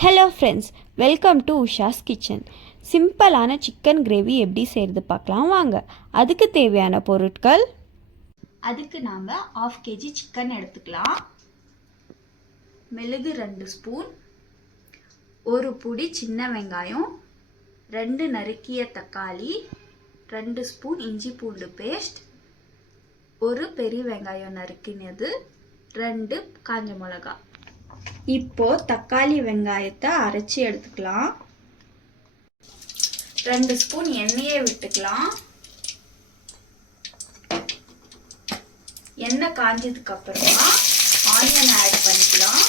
Hello friends, welcome to Usha's kitchen. சிம்பிளான chicken gravy எப்படி செய்கிறது பார்க்கலாம் வாங்க. அதுக்கு தேவையான பொருட்கள், அதுக்கு நாம் 1/2 kg சிக்கன் எடுத்துக்கலாம். மிளகு 2 ஸ்பூன், ஒரு புடி சின்ன வெங்காயம், 2 நறுக்கிய தக்காளி, 2 ஸ்பூன் இஞ்சி பூண்டு பேஸ்ட், ஒரு பெரிய வெங்காயம் நறுக்கினது, 2 காஞ்ச மிளகாய். இப்போ தக்காளி வெங்காயத்தை அரைச்சி எடுத்துக்கலாம். 2 ஸ்பூன் எண்ணெயை விட்டுக்கலாம். எண்ணெய் காஞ்சதுக்கு அப்புறமா ஆனியன் ஆட் பண்ணிக்கலாம்.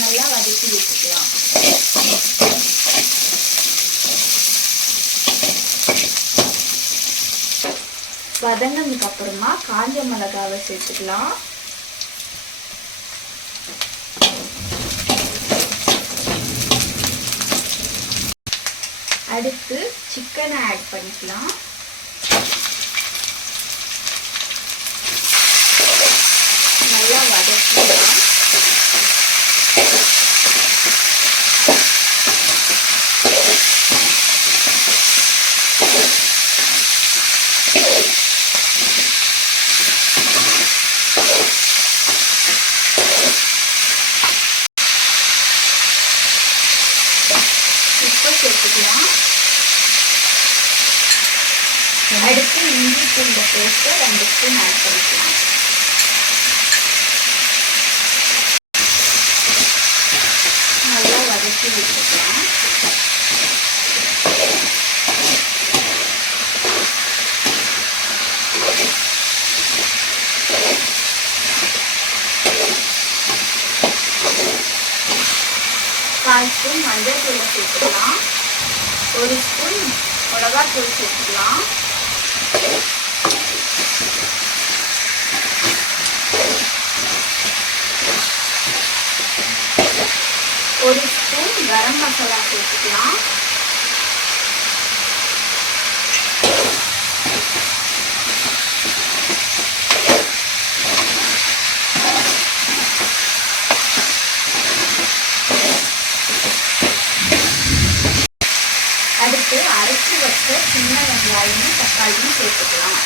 நல்லா வதக்கி விட்டுக்கலாம். வதங்கினதுக்கு அப்புறமா காஞ்ச மிளகாவை சேர்த்துக்கலாம். அடுத்து சிக்கனை ஆட் பண்ணிக்கலாம். நல்லா வதக்கலாம். உப்பு சேர்த்துக்கலாம். அடுத்து இஞ்சி பூண்டு பேஸ்ட் 2 ஸ்பூன் ஆட் பண்ணிக்கலாம். நல்லா வதக்கி விட்டுக்கலாம். கால் ஸ்பூன் மஞ்சள் தூள் சேர்த்துக்கலாம். 1 ஸ்பூன் மிளகாத்தூள் சேர்த்துக்கலாம். ஒரு ஸ்பூன் கரம் மசாலா சேர்த்துக்கலாம். அடுத்து அரைச்சி வச்ச சின்ன வெங்காயமும் தக்காளியும் சேர்த்துக்கலாம்.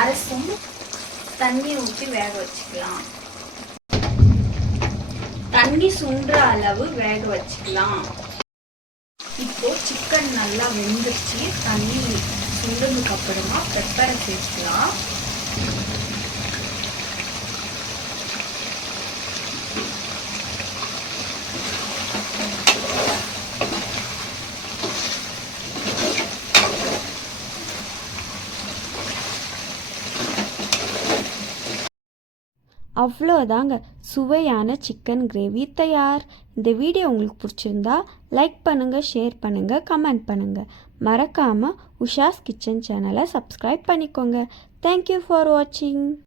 அரைச்சும் தண்ணி ஊற்றி வேக வச்சுக்கலாம். தண்ணி சுண்டுற அளவு வேக வச்சுக்கலாம். இப்போ சிக்கன் நல்லா வெந்துச்சு. தண்ணி சுண்டதுக்கு அப்புறமா பெப்பரை சேர்த்துக்கலாம். அவ்வளோதாங்க, சுவையான சிக்கன் கிரேவி தயார். இந்த வீடியோ உங்களுக்கு பிடிச்சிருந்தா லைக் பண்ணுங்கள், ஷேர் பண்ணுங்கள், கமெண்ட் பண்ணுங்கள். மறக்காமல் உஷாஸ் கிச்சன் சேனலை சப்ஸ்கிரைப் பண்ணிக்கோங்க. தேங்க்யூ ஃபார் வாட்சிங்.